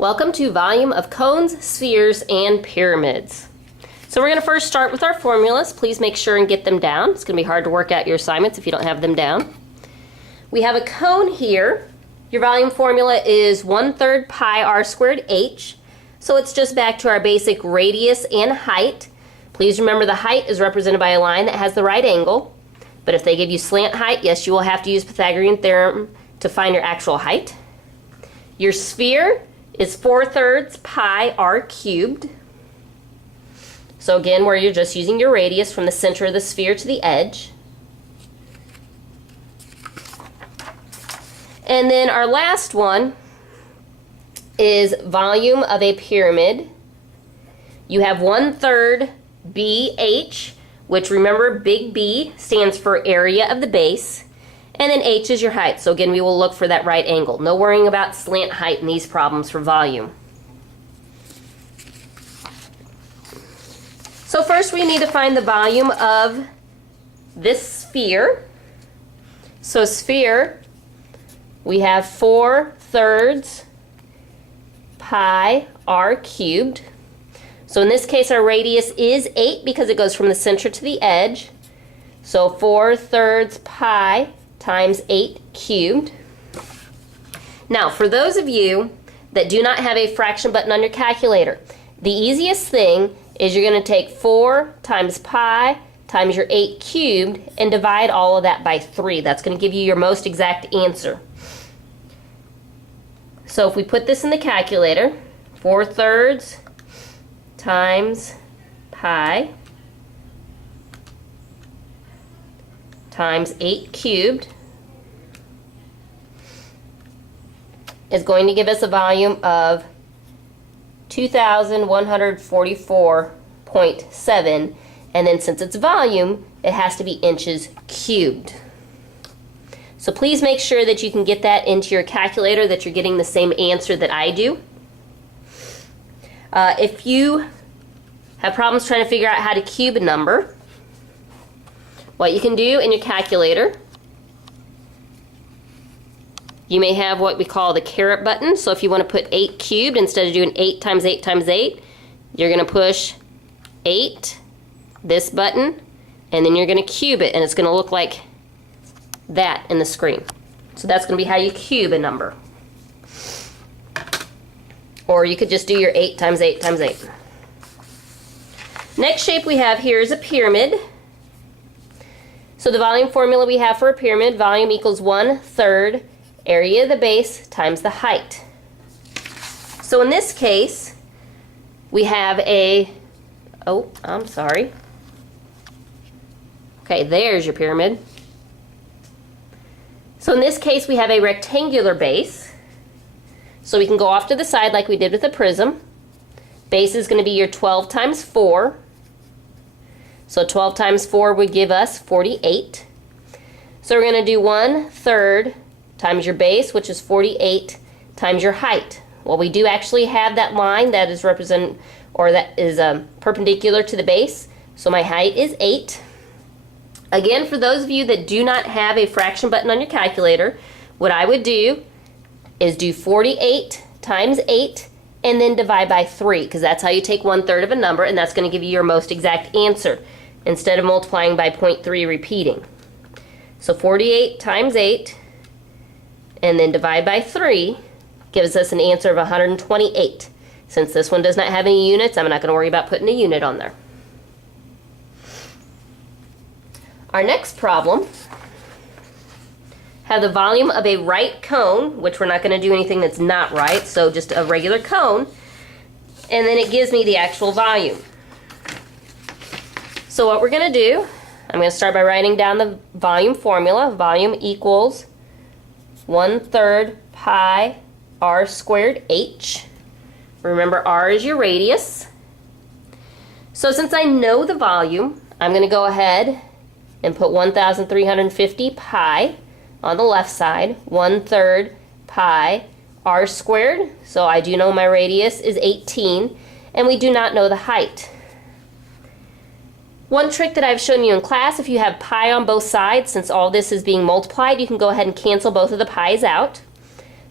Welcome to Volume of Cones, Spheres, and Pyramids. So we're going to first start with our formulas. Please make sure and get them down. It's going to be hard to work out your assignments if you don't have them down. We have a cone here. Your volume formula is 1/3 pi r squared h. So it's just back to our basic radius and height. Please remember the height is represented by a line that has the right angle. But if they give you slant height, yes, you will have to use Pythagorean theorem to find your actual height. Your sphere is 4/3 pi r cubed. So again, where you're just using your radius from the center of the sphere to the edge. And then our last one is volume of a pyramid. You have 1/3 BH, which remember big B stands for area of the base. And then h is your height. So again, we will look for that right angle. No worrying about slant height in these problems for volume. So first we need to find the volume of this sphere. So sphere, we have 4/3 pi r cubed. So in this case our radius is 8 because it goes from the center to the edge. So 4/3 pi times 8 cubed. Now, for those of you that do not have a fraction button on your calculator, the easiest thing is you're going to take 4 times pi times your 8 cubed and divide all of that by 3. That's going to give you your most exact answer. So if we put this in the calculator, 4/3 times pi times 8 cubed is going to give us a volume of 2,144.7, and then since it's volume, it has to be inches cubed. So please make sure that you can get that into your calculator, that you're getting the same answer that I do. If you have problems trying to figure out how to cube a number, what you can do in your calculator, you may have what we call the caret button. So if you want to put 8 cubed, instead of doing 8 times 8 times 8, you're going to push 8, this button, and then you're going to cube it, and it's going to look like that in the screen. So that's going to be how you cube a number. Or you could just do your 8 times 8 times 8. Next shape we have here is a pyramid. So the volume formula we have for a pyramid, volume equals 1/3 area of the base times the height. So in this case, we have a, okay, there's your pyramid. So in this case, we have a rectangular base. So we can go off to the side like we did with the prism. Base is going to be your 12 times 4. So 12 times 4 would give us 48. So we're going to do 1/3 times your base, which is 48, times your height. Well, we do actually have that line that is perpendicular to the base. So my height is 8. Again, for those of you that do not have a fraction button on your calculator, what I would do is do 48 times 8 and then divide by 3, because that's how you take 1/3 of a number, and that's going to give you your most exact answer instead of multiplying by 0.3 repeating. So 48 times 8 and then divide by 3 gives us an answer of 128. Since this one does not have any units, I'm not going to worry about putting a unit on there. Our next problem have the volume of a right cone, which we're not going to do anything that's not right, so just a regular cone, and then it gives me the actual volume. So what we're going to do, I'm going to start by writing down the volume formula. Volume equals 1/3 pi r squared h. Remember, r is your radius. So since I know the volume, I'm going to go ahead and put 1,350 pi on the left side, 1/3 pi r squared. So I do know my radius is 18, and we do not know the height. One trick that I've shown you in class, if you have pi on both sides, since all this is being multiplied, you can go ahead and cancel both of the pi's out.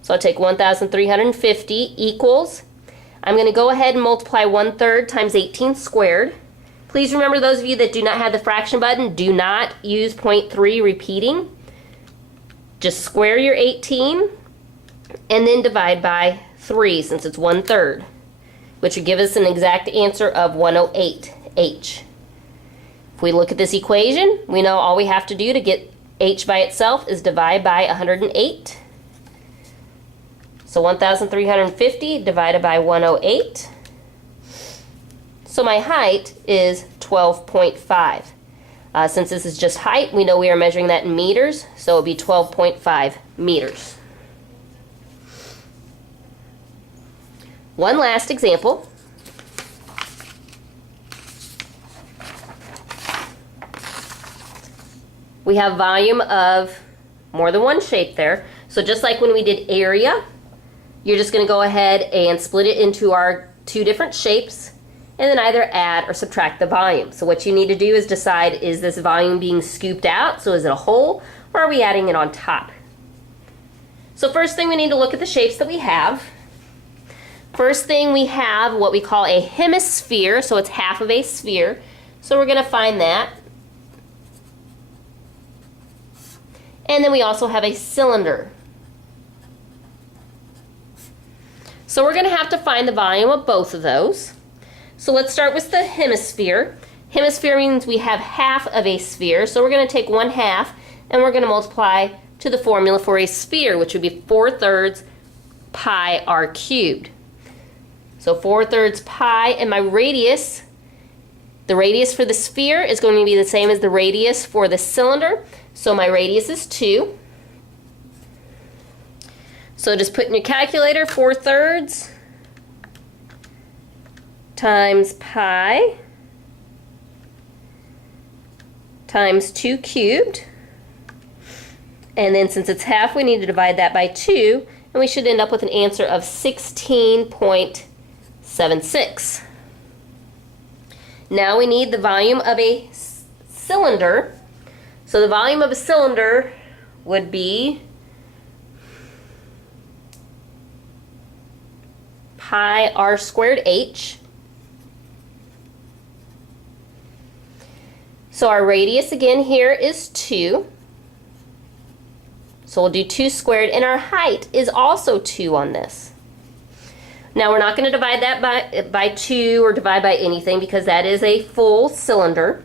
So I'll take 1,350 equals, I'm going to go ahead and multiply 1/3 times 18 squared. Please remember, those of you that do not have the fraction button, do not use 0.3 repeating. Just square your 18 and then divide by 3 since it's 1/3, which would give us an exact answer of 108 H. If we look at this equation, we know all we have to do to get H by itself is divide by 108. So 1,350 divided by 108. So my height is 12.5. Since this is just height, we know we are measuring that in meters, so it would be 12.5 meters. One last example. We have volume of more than one shape there. So just like when we did area, you're just going to go ahead and split it into our two different shapes and then either add or subtract the volume. So what you need to do is decide, is this volume being scooped out? So is it a whole, or are we adding it on top? So first thing, we need to look at the shapes that we have. First thing, we have what we call a hemisphere, so it's half of a sphere. So we're going to find that. And then we also have a cylinder. So we're going to have to find the volume of both of those. So let's start with the hemisphere. Hemisphere means we have half of a sphere, so we're going to take 1/2 and we're going to multiply to the formula for a sphere, which would be 4/3 pi r cubed. So 4/3 pi, and my radius, the radius for the sphere is going to be the same as the radius for the cylinder. So my radius is 2. So just put in your calculator 4/3 times pi times 2 cubed. And then since it's half, we need to divide that by 2, and we should end up with an answer of 16.76. Now we need the volume of a cylinder. So the volume of a cylinder would be pi r squared h. So our radius again here is 2. So we'll do 2 squared, and our height is also 2 on this. Now we're not going to divide that by 2 or divide by anything because that is a full cylinder.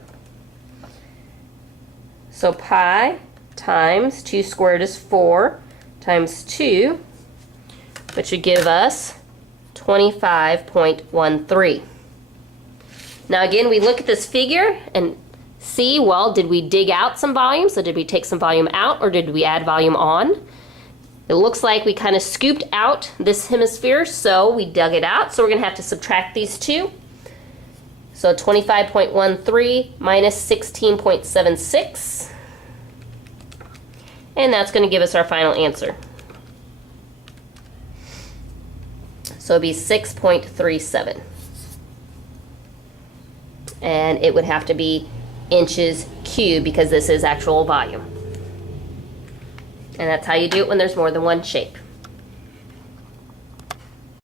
So pi times 2 squared is 4 times 2, which should give us 25.13. Now again, we look at this figure and see, well, did we dig out some volume? So did we take some volume out, or did we add volume on? It looks like we kind of scooped out this hemisphere, so we dug it out. So we're going to have to subtract these two. So 25.13 minus 16.76. And that's going to give us our final answer. So it'd be 6.37. And it would have to be inches cubed because this is actual volume. And that's how you do it when there's more than one shape.